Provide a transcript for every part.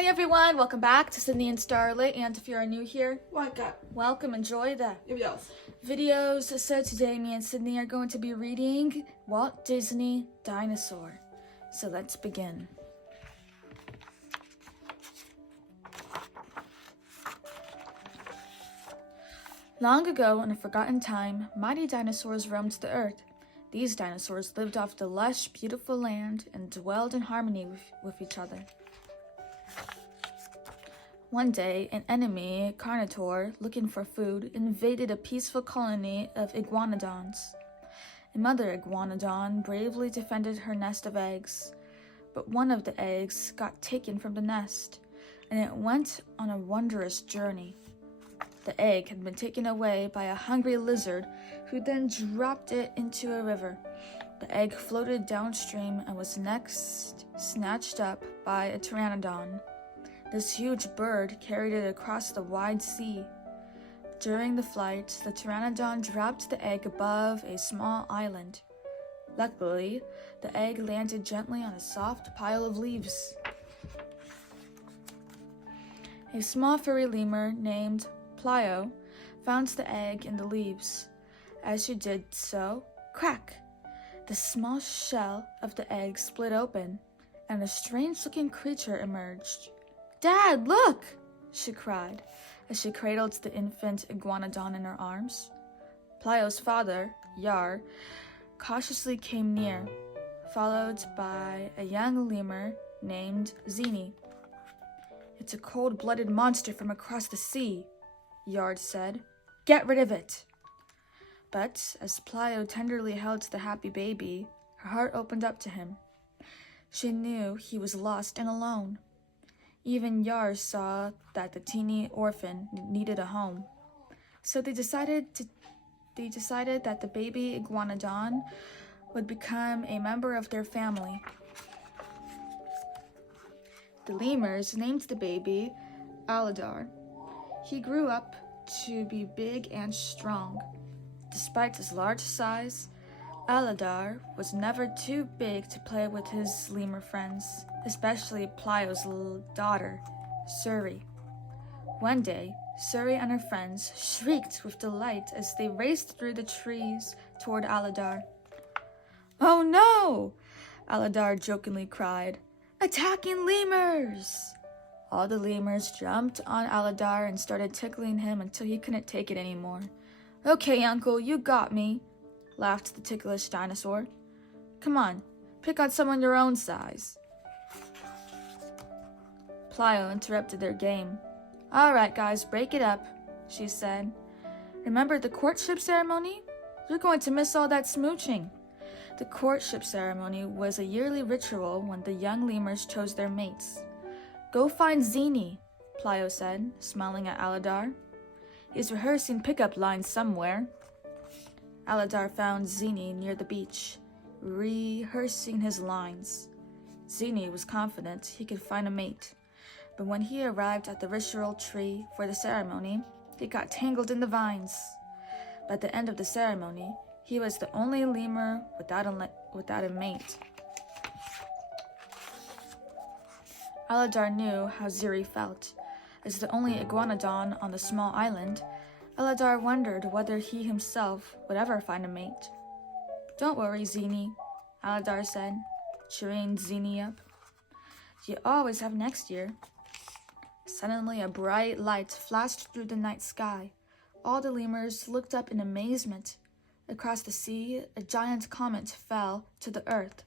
Hi everyone, welcome back to Sydney and Starlight, and if you're new here, welcome, enjoy the videos. So today me and Sydney are going to be reading Walt Disney Dinosaur. So let's begin. Long ago, in a forgotten time, mighty dinosaurs roamed the earth. These dinosaurs lived off the lush, beautiful land and dwelled in harmony with each other. One day, an enemy, Carnivore, looking for food, invaded a peaceful colony of iguanodons. A mother iguanodon bravely defended her nest of eggs, but one of the eggs got taken from the nest, and it went on a wondrous journey. The egg had been taken away by a hungry lizard, who then dropped it into a river. The egg floated downstream and was next snatched up by a pteranodon. This huge bird carried it across the wide sea. During the flight, the pteranodon dropped the egg above a small island. Luckily, the egg landed gently on a soft pile of leaves. A small furry lemur named Plio found the egg in the leaves. As she did so, crack! The small shell of the egg split open, and a strange-looking creature emerged. "Dad, look!" she cried, as she cradled the infant iguanodon in her arms. Plio's father, Yar, cautiously came near, followed by a young lemur named Zini. "It's a cold-blooded monster from across the sea," Yard said. "Get rid of it!" But as Plio tenderly held the happy baby, her heart opened up to him. She knew he was lost and alone. Even Yar saw that the teeny orphan needed a home. So they decided that the baby iguanodon would become a member of their family. The lemurs named the baby Aladar. He grew up to be big and strong. Despite his large size, Aladar was never too big to play with his lemur friends, especially Plio's daughter, Suri. One day, Suri and her friends shrieked with delight as they raced through the trees toward Aladar. "Oh no!" Aladar jokingly cried. "Attacking lemurs!" All the lemurs jumped on Aladar and started tickling him until he couldn't take it anymore. "Okay, Uncle, you got me," laughed the ticklish dinosaur. "Come on, pick on someone your own size." Plio interrupted their game. "All right, guys, break it up," she said. "Remember the courtship ceremony? You're going to miss all that smooching." The courtship ceremony was a yearly ritual when the young lemurs chose their mates. "Go find Zini," Plio said, smiling at Aladar. "He's rehearsing pickup lines somewhere." Aladar found Zini near the beach, rehearsing his lines. Zini was confident he could find a mate, but when he arrived at the ritual tree for the ceremony, he got tangled in the vines. By the end of the ceremony, he was the only lemur without a mate. Aladar knew how Ziri felt. As the only iguanodon on the small island, Aladar wondered whether he himself would ever find a mate. "Don't worry, Zini," Aladar said, cheering Zini up. "You always have next year." Suddenly, a bright light flashed through the night sky. All the lemurs looked up in amazement. Across the sea, a giant comet fell to the earth.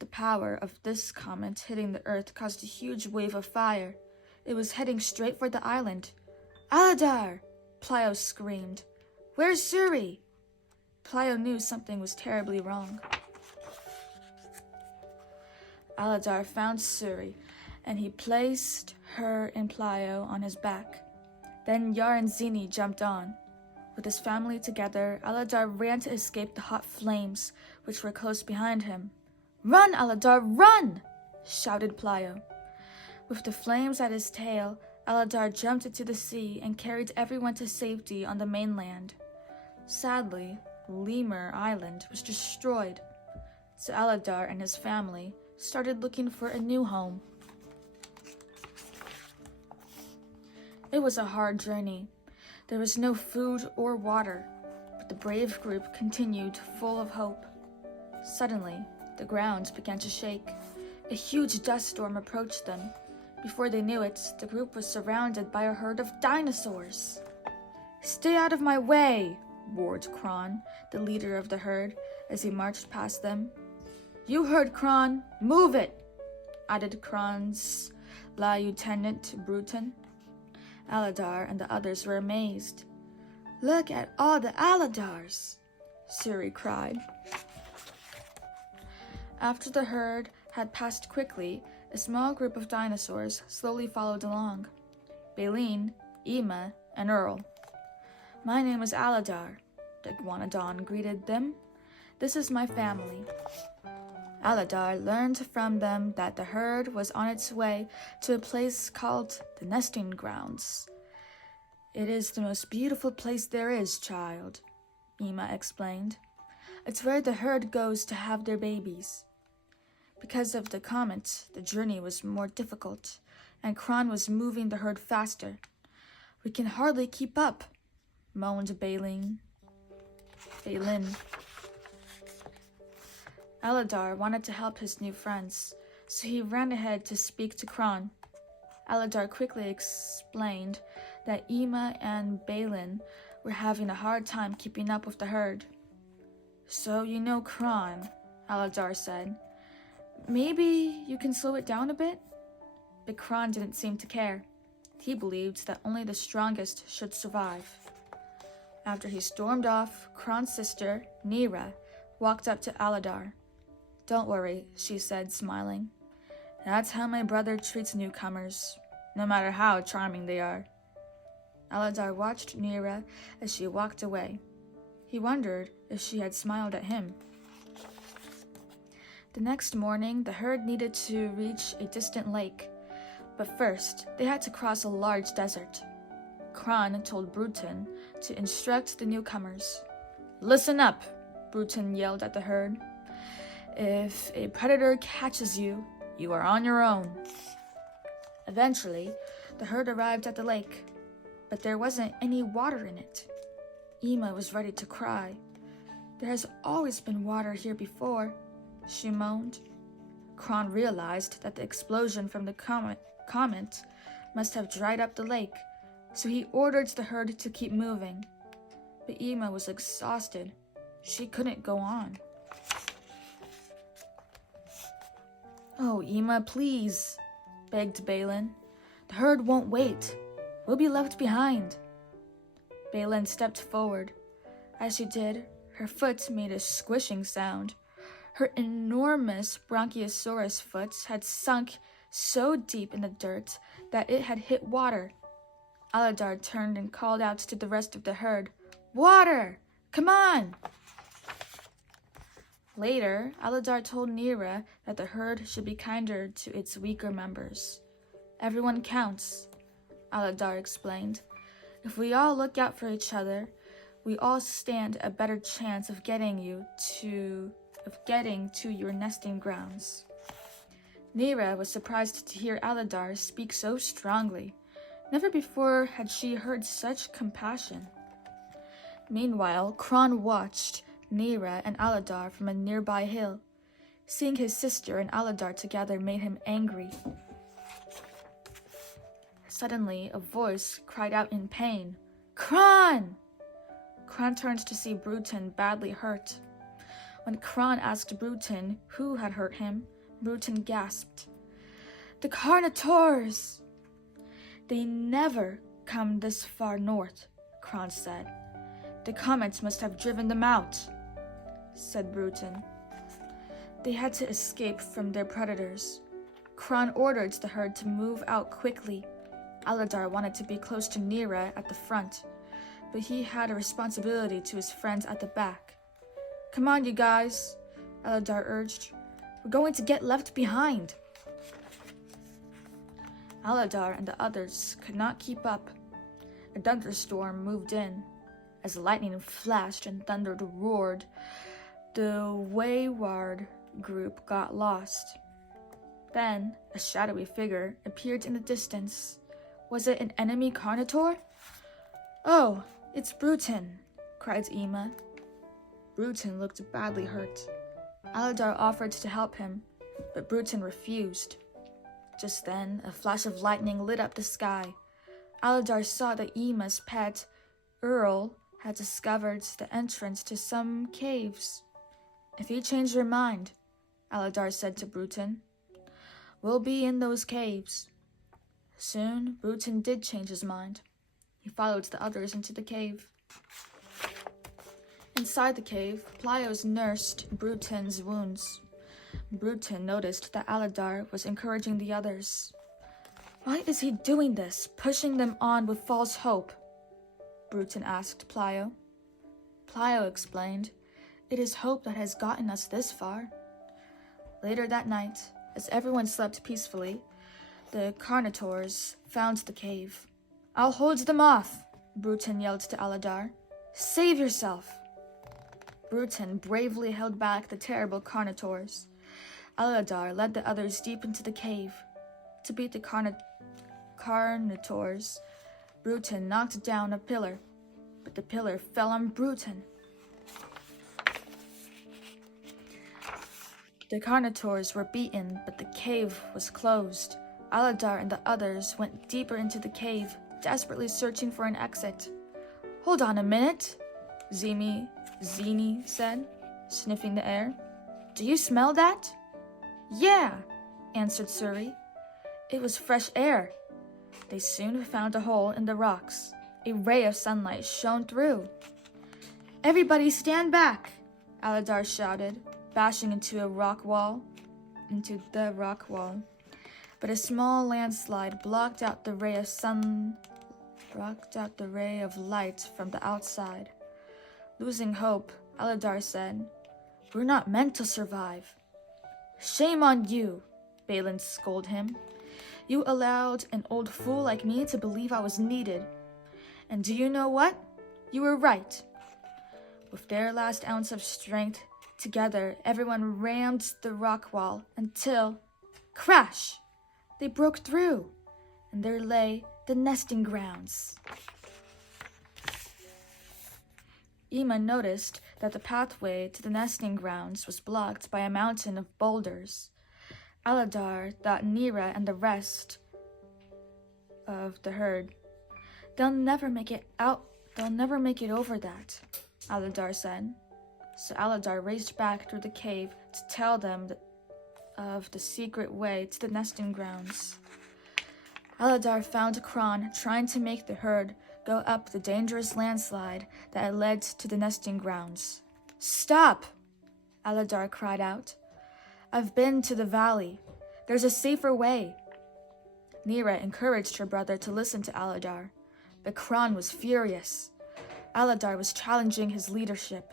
The power of this comet hitting the earth caused a huge wave of fire. It was heading straight for the island. "Aladar!" Plio screamed. "Where's Suri?" Plio knew something was terribly wrong. Aladar found Suri, and he placed her and Plio on his back. Then Yar and Zini jumped on. With his family together, Aladar ran to escape the hot flames, which were close behind him. "Run, Aladar, run!" shouted Plio. With the flames at his tail, Aladar jumped into the sea and carried everyone to safety on the mainland. Sadly, Lemur Island was destroyed, so Aladar and his family started looking for a new home. It was a hard journey. There was no food or water, but the brave group continued full of hope. Suddenly, the ground began to shake. A huge dust storm approached them. Before they knew it, the group was surrounded by a herd of dinosaurs. "Stay out of my way," roared Cron, the leader of the herd, as he marched past them. "You heard Cron, move it," added Cron's lieutenant Bruton. Aladar and the others were amazed. "Look at all the Aladars," Suri cried. After the herd had passed quickly, a small group of dinosaurs slowly followed along. Baleen, Ema, and Earl. "My name is Aladar," the Iguanodon greeted them. "This is my family." Aladar learned from them that the herd was on its way to a place called the Nesting Grounds. "It is the most beautiful place there is, child," Ema explained. "It's where the herd goes to have their babies." Because of the comet, the journey was more difficult, and Cron was moving the herd faster. "We can hardly keep up," moaned Balin. Aladar wanted to help his new friends, so he ran ahead to speak to Cron. Aladar quickly explained that Ema and Balin were having a hard time keeping up with the herd. "So you know Cron," Aladar said. "Maybe you can slow it down a bit?" But Cron didn't seem to care. He believed that only the strongest should survive. After he stormed off, Cron's sister, Nira, walked up to Aladar. "Don't worry," she said, smiling. "That's how my brother treats newcomers, no matter how charming they are." Aladar watched Nira as she walked away. He wondered if she had smiled at him. The next morning, the herd needed to reach a distant lake, but first, they had to cross a large desert. Cron told Bruton to instruct the newcomers. "Listen up," Bruton yelled at the herd. "If a predator catches you, you are on your own." Eventually, the herd arrived at the lake, but there wasn't any water in it. Ema was ready to cry. "There has always been water here before," she moaned. Cron realized that the explosion from the comet must have dried up the lake, so he ordered the herd to keep moving. But Ema was exhausted. She couldn't go on. "Oh, Ema, please," begged Balin. "The herd won't wait. We'll be left behind." Balin stepped forward. As she did, her foot made a squishing sound. Her enormous Bronchiosaurus foot had sunk so deep in the dirt that it had hit water. Aladar turned and called out to the rest of the herd, "Water! Come on!" Later, Aladar told Nira that the herd should be kinder to its weaker members. "Everyone counts," Aladar explained. "If we all look out for each other, we all stand a better chance of getting to your nesting grounds." Nira was surprised to hear Aladar speak so strongly. Never before had she heard such compassion. Meanwhile, Cron watched Nira and Aladar from a nearby hill. Seeing his sister and Aladar together made him angry. Suddenly, a voice cried out in pain, "Cron!" Cron turned to see Bruton badly hurt. When Cron asked Bruton who had hurt him, Bruton gasped, "The Carnivores!" "They never come this far north," Cron said. "The comets must have driven them out," said Bruton. "They had to escape from their predators." Cron ordered the herd to move out quickly. Aladar wanted to be close to Nira at the front, but he had a responsibility to his friends at the back. "Come on, you guys," Aladar urged. "We're going to get left behind." Aladar and the others could not keep up. A thunderstorm moved in. As lightning flashed and thunder roared, the wayward group got lost. Then, a shadowy figure appeared in the distance. Was it an enemy Carnivore? Oh, it's Bruton, cried Emma. Bruton looked badly hurt. Aladar offered to help him, but Bruton refused. Just then, a flash of lightning lit up the sky. Aladar saw that Emma's pet, Earl, had discovered the entrance to some caves. If you change your mind, Aladar said to Bruton, we'll be in those caves. Soon, Bruton did change his mind. He followed the others into the cave. Inside the cave, Plios nursed Bruton's wounds. Bruton noticed that Aladar was encouraging the others. Why is he doing this, pushing them on with false hope? Bruton asked Plio. Plio explained, it is hope that has gotten us this far. Later that night, as everyone slept peacefully, the Carnivores found the cave. I'll hold them off, Bruton yelled to Aladar. Save yourself! Bruton bravely held back the terrible Carnivores. Aladar led the others deep into the cave. To beat the Carnivores, Bruton knocked down a pillar, but the pillar fell on Bruton. The Carnivores were beaten, but the cave was closed. Aladar and the others went deeper into the cave, desperately searching for an exit. Hold on a minute, Zini said, sniffing the air. Do you smell that? Yeah, answered Suri. It was fresh air. They soon found a hole in the rocks. A ray of sunlight shone through. Everybody stand back, Aladar shouted, bashing into the rock wall. But a small landslide blocked out the ray of light from the outside. Losing hope, Aladar said, We're not meant to survive. Shame on you, Balin scolded him. You allowed an old fool like me to believe I was needed. And do you know what? You were right. With their last ounce of strength, together everyone rammed the rock wall until, crash! They broke through, and there lay the nesting grounds. Emma noticed that the pathway to the nesting grounds was blocked by a mountain of boulders. Aladar thought Nira and the rest of the herd. They'll never make it over that, Aladar said. So Aladar raced back through the cave to tell them of the secret way to the nesting grounds. Aladar found Cron trying to make the herd go up the dangerous landslide that had led to the nesting grounds. Stop! Aladar cried out. I've been to the valley. There's a safer way. Nira encouraged her brother to listen to Aladar, but Cron was furious. Aladar was challenging his leadership.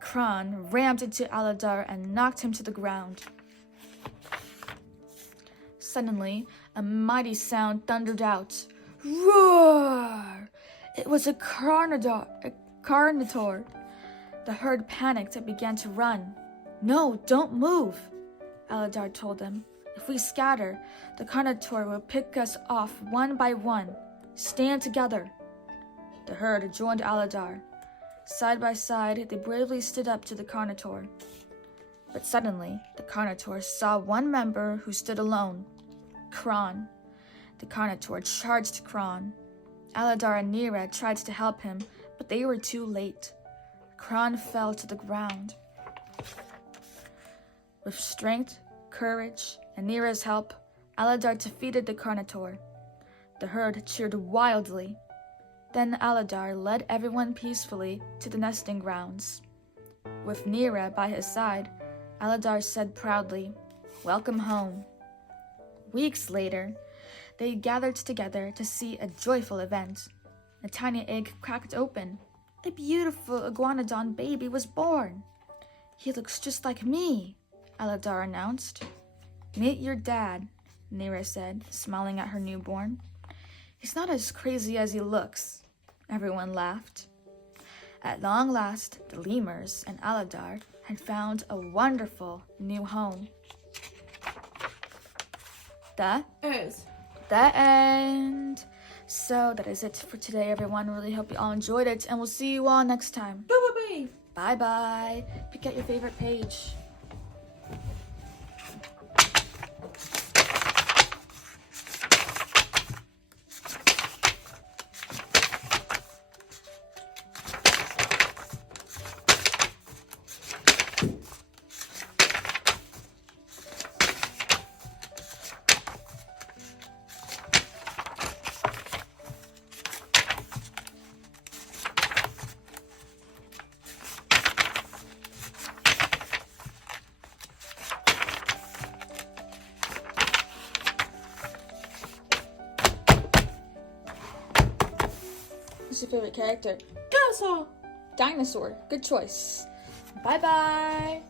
Cron rammed into Aladar and knocked him to the ground. Suddenly, a mighty sound thundered out. Roar! It was a Carnivore. The herd panicked and began to run. No, don't move, Aladar told them. If we scatter, the Carnivore will pick us off one by one. Stand together. The herd joined Aladar. Side by side, they bravely stood up to the Carnivore. But suddenly, the Carnivore saw one member who stood alone, Cron. The Carnivore charged Cron. Aladar and Nira tried to help him, but they were too late. Cron fell to the ground. With strength, courage, and Nira's help, Aladar defeated the Carnivore. The herd cheered wildly. Then Aladar led everyone peacefully to the nesting grounds. With Nira by his side, Aladar said proudly, Welcome home. Weeks later, they gathered together to see a joyful event. A tiny egg cracked open. A beautiful iguanodon baby was born. He looks just like me, Aladar announced. Meet your dad, Nira said, smiling at her newborn. He's not as crazy as he looks. Everyone laughed. At long last, the lemurs and Aladar had found a wonderful new home. the end. So that is it for today, everyone. Really hope you all enjoyed it, and we'll see you all next time. Bye-bye. Bye-bye. Pick out your favorite page. Who's your favorite character? Dinosaur. Dinosaur. Good choice. Bye-bye.